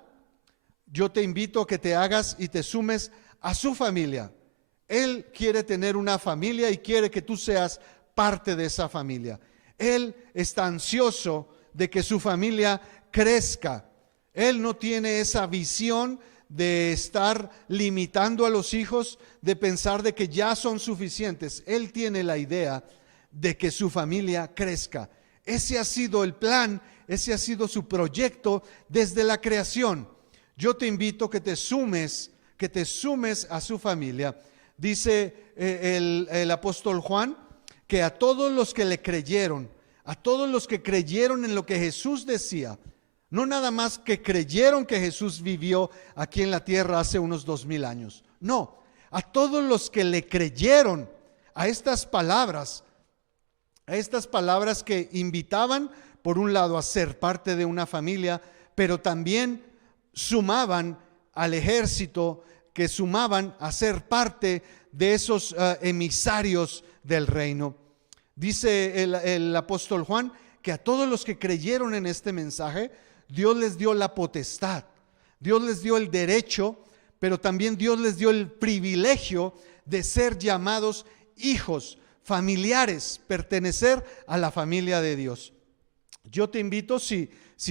Yo te invito a que te hagas y te sumes a su familia. Él quiere tener una familia y quiere que tú seas parte de esa familia. Él está ansioso de que su familia crezca. Él no tiene esa visión de estar limitando a los hijos, de pensar de que ya son suficientes. Él tiene la idea de que su familia crezca. Ese ha sido el plan, ese ha sido su proyecto desde la creación. Yo te invito que te sumes a su familia. Dice el apóstol Juan que a todos los que le creyeron, a todos los que creyeron en lo que Jesús decía, no nada más que creyeron que Jesús vivió aquí en la tierra hace unos 2000 años, no, a todos los que le creyeron a estas palabras que invitaban, por un lado, a ser parte de una familia, pero también sumaban al ejército, que sumaban a ser parte de esos emisarios del reino. Dice el apóstol Juan que a todos los que creyeron en este mensaje, Dios les dio la potestad, Dios les dio el derecho, pero también Dios les dio el privilegio de ser llamados hijos, familiares, pertenecer a la familia de Dios. Yo te invito, si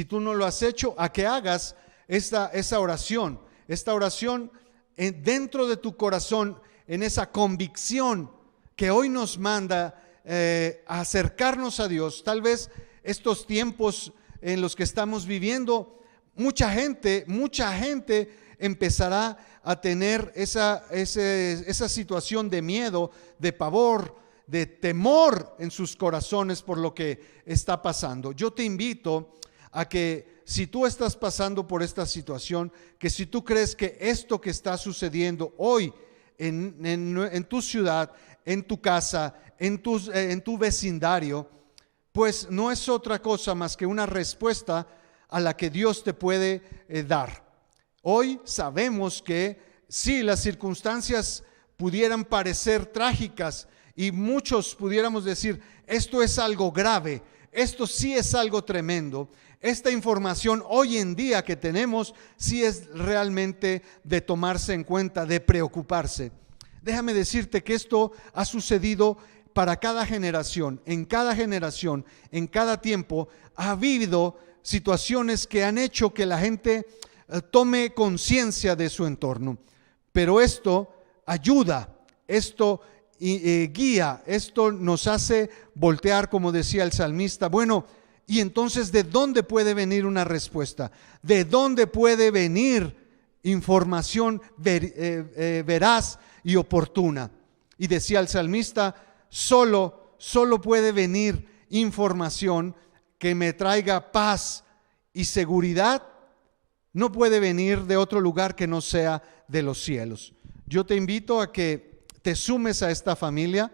tú no lo has hecho, a que hagas esta oración dentro de tu corazón, en esa convicción que hoy nos manda acercarnos a Dios. Tal vez estos tiempos en los que estamos viviendo, mucha gente empezará a tener esa situación de miedo, de pavor, de temor en sus corazones por lo que está pasando. Yo te invito a que si tú estás pasando por esta situación, que si tú crees que esto que está sucediendo hoy en tu ciudad, en tu casa, en tu vecindario, pues no es otra cosa más que una respuesta a la que Dios te puede dar. Hoy sabemos que sí, las circunstancias pudieran parecer trágicas y muchos pudiéramos decir, esto es algo grave, esto sí es algo tremendo. Esta información hoy en día que tenemos sí es realmente de tomarse en cuenta, de preocuparse. Déjame decirte que esto ha sucedido para cada generación, en cada tiempo ha habido situaciones que han hecho que la gente tome conciencia de su entorno. Pero esto ayuda, esto guía, esto nos hace voltear, como decía el salmista. Bueno, y entonces, ¿de dónde puede venir una respuesta? ¿De dónde puede venir información veraz y oportuna? Y decía el salmista, solo puede venir información que me traiga paz y seguridad. No puede venir de otro lugar que no sea de los cielos. Yo te invito a que te sumes a esta familia,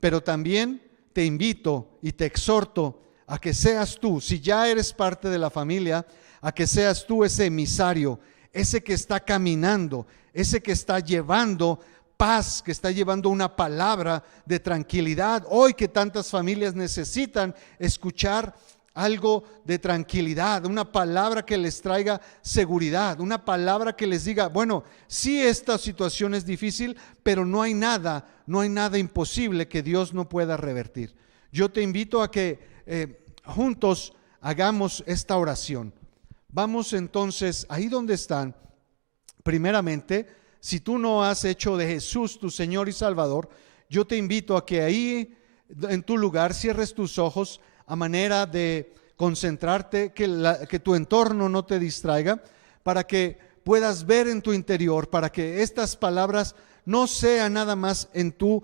pero también te invito y te exhorto a que seas tú, si ya eres parte de la familia, a que seas tú ese emisario, ese que está caminando, ese que está llevando paz, que está llevando una palabra de tranquilidad. Hoy que tantas familias necesitan escuchar algo de tranquilidad, una palabra que les traiga seguridad, una palabra que les diga, bueno, sí, esta situación es difícil, pero no hay nada imposible que Dios no pueda revertir. Yo te invito a que juntos hagamos esta oración. Vamos entonces, ahí donde están, primeramente, si tú no has hecho de Jesús tu Señor y Salvador, yo te invito a que ahí en tu lugar cierres tus ojos a manera de concentrarte, que tu entorno no te distraiga, para que puedas ver en tu interior, para que estas palabras no sean nada más en tu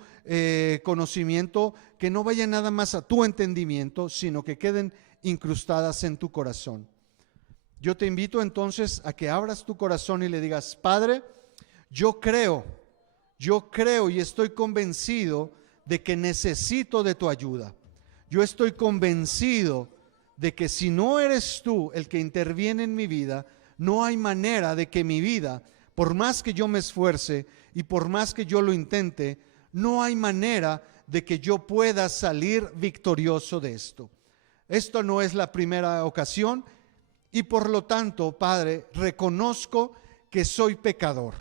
conocimiento, que no vayan nada más a tu entendimiento, sino que queden incrustadas en tu corazón. Yo te invito entonces a que abras tu corazón y le digas, Padre, yo creo y estoy convencido de que necesito de tu ayuda. Yo estoy convencido de que si no eres tú el que interviene en mi vida, no hay manera de que mi vida, por más que yo me esfuerce y por más que yo lo intente, no hay manera de que yo pueda salir victorioso de esto. Esto no es la primera ocasión y por lo tanto, Padre, reconozco que soy pecador,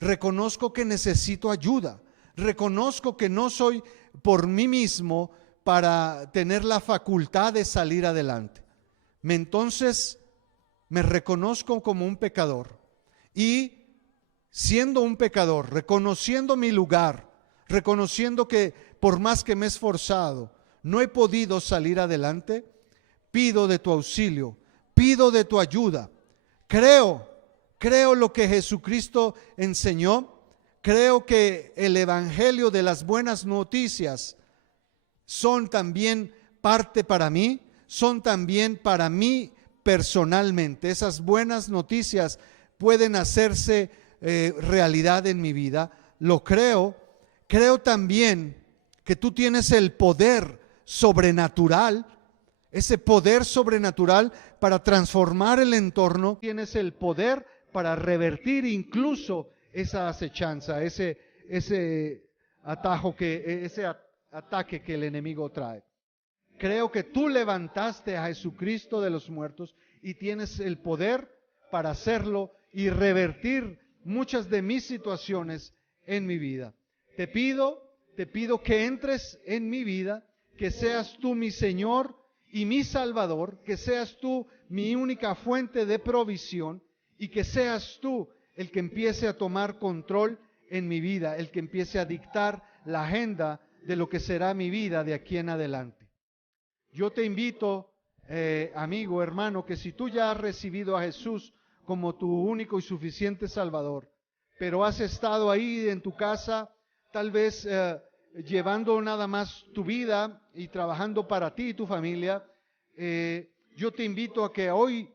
reconozco que necesito ayuda, reconozco que no soy por mí mismo para tener la facultad de salir adelante. Entonces me reconozco como un pecador y siendo un pecador, reconociendo mi lugar, reconociendo que por más que me he esforzado, no he podido salir adelante, pido de tu auxilio, pido de tu ayuda. Creo lo que Jesucristo enseñó, creo que el evangelio de las buenas noticias son también parte para mí, son también para mí personalmente. Esas buenas noticias pueden hacerse realidad en mi vida. Lo creo. Creo también que tú tienes el poder sobrenatural, ese poder sobrenatural para transformar el entorno. Tienes el poder para revertir incluso esa acechanza, ese ataque que el enemigo trae. Creo que tú levantaste a Jesucristo de los muertos y tienes el poder para hacerlo y revertir muchas de mis situaciones en mi vida. Te pido que entres en mi vida, que seas tú mi Señor y mi Salvador, que seas tú mi única fuente de provisión y que seas tú el que empiece a tomar control en mi vida, el que empiece a dictar la agenda de lo que será mi vida de aquí en adelante. Yo te invito, amigo, hermano, que si tú ya has recibido a Jesús como tu único y suficiente Salvador, pero has estado ahí en tu casa, tal vez llevando nada más tu vida y trabajando para ti y tu familia, yo te invito a que hoy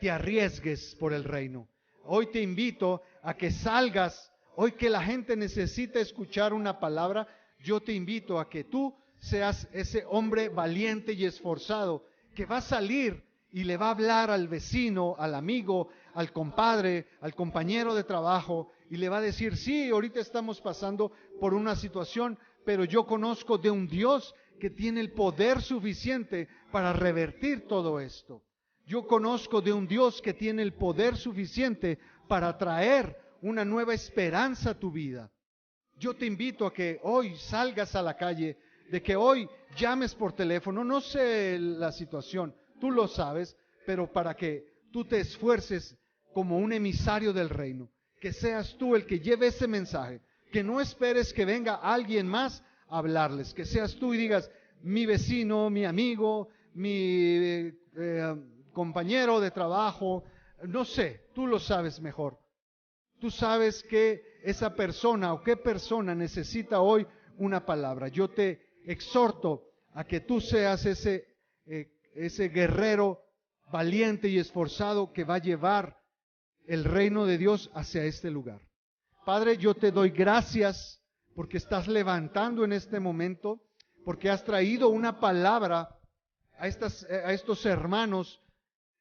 te arriesgues por el reino. Hoy te invito a que salgas, hoy que la gente necesita escuchar una palabra, yo te invito a que tú seas ese hombre valiente y esforzado que va a salir y le va a hablar al vecino, al amigo, al compadre, al compañero de trabajo y le va a decir, sí, ahorita estamos pasando por una situación, pero yo conozco de un Dios que tiene el poder suficiente para revertir todo esto. Yo conozco de un Dios que tiene el poder suficiente para traer una nueva esperanza a tu vida. Yo te invito a que hoy salgas a la calle, de que hoy llames por teléfono, no sé la situación, tú lo sabes, pero para que tú te esfuerces como un emisario del reino, que seas tú el que lleve ese mensaje, que no esperes que venga alguien más a hablarles, que seas tú y digas, mi vecino, mi amigo, mi compañero de trabajo, no sé, tú lo sabes mejor. Tú sabes que esa persona o qué persona necesita hoy una palabra. Yo te exhorto a que tú seas ese guerrero valiente y esforzado que va a llevar el reino de Dios hacia este lugar. Padre, yo te doy gracias porque estás levantando en este momento, porque has traído una palabra a estos hermanos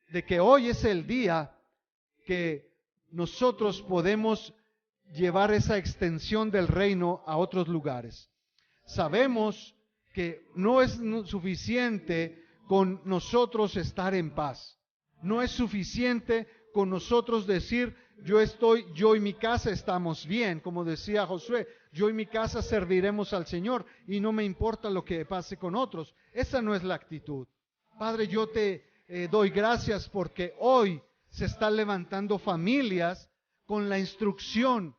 de que hoy es el día que nosotros podemos llevar esa extensión del reino a otros lugares. Sabemos que no es suficiente con nosotros estar en paz. No es suficiente con nosotros decir, yo y mi casa estamos bien, como decía Josué, yo y mi casa serviremos al Señor y no me importa lo que pase con otros. Esa no es la actitud. Padre, yo te doy gracias porque hoy se están levantando familias con la instrucción,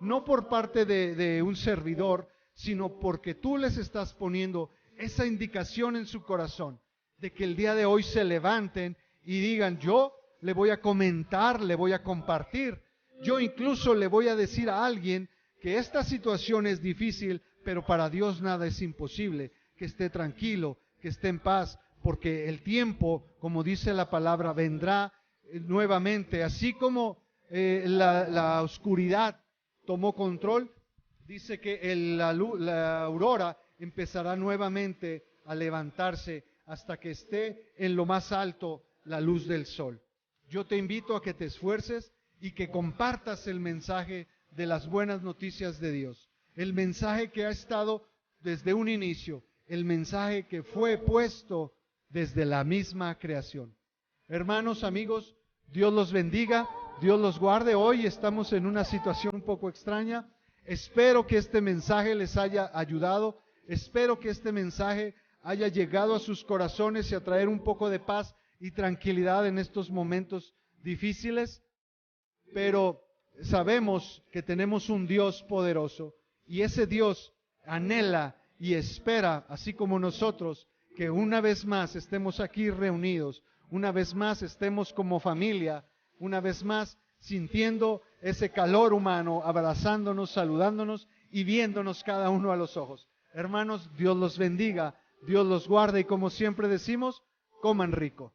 no por parte de un servidor, sino porque tú les estás poniendo esa indicación en su corazón, de que el día de hoy se levanten y digan, yo le voy a comentar, le voy a compartir, yo incluso le voy a decir a alguien que esta situación es difícil, pero para Dios nada es imposible, que esté tranquilo, que esté en paz, porque el tiempo, como dice la palabra, vendrá nuevamente, así como la oscuridad tomó control, dice que la aurora empezará nuevamente a levantarse hasta que esté en lo más alto la luz del sol. Yo te invito a que te esfuerces y que compartas el mensaje de las buenas noticias de Dios, el mensaje que ha estado desde un inicio, el mensaje que fue puesto desde la misma creación. Hermanos, amigos, Dios los bendiga, Dios los guarde. Hoy estamos en una situación un poco extraña. Espero que este mensaje les haya ayudado. Espero que este mensaje haya llegado a sus corazones y a traer un poco de paz y tranquilidad en estos momentos difíciles. Pero sabemos que tenemos un Dios poderoso y ese Dios anhela y espera, así como nosotros, que una vez más estemos aquí reunidos, una vez más estemos como familia, una vez más sintiendo ese calor humano, abrazándonos, saludándonos y viéndonos cada uno a los ojos. Hermanos, Dios los bendiga, Dios los guarde y como siempre decimos, coman rico.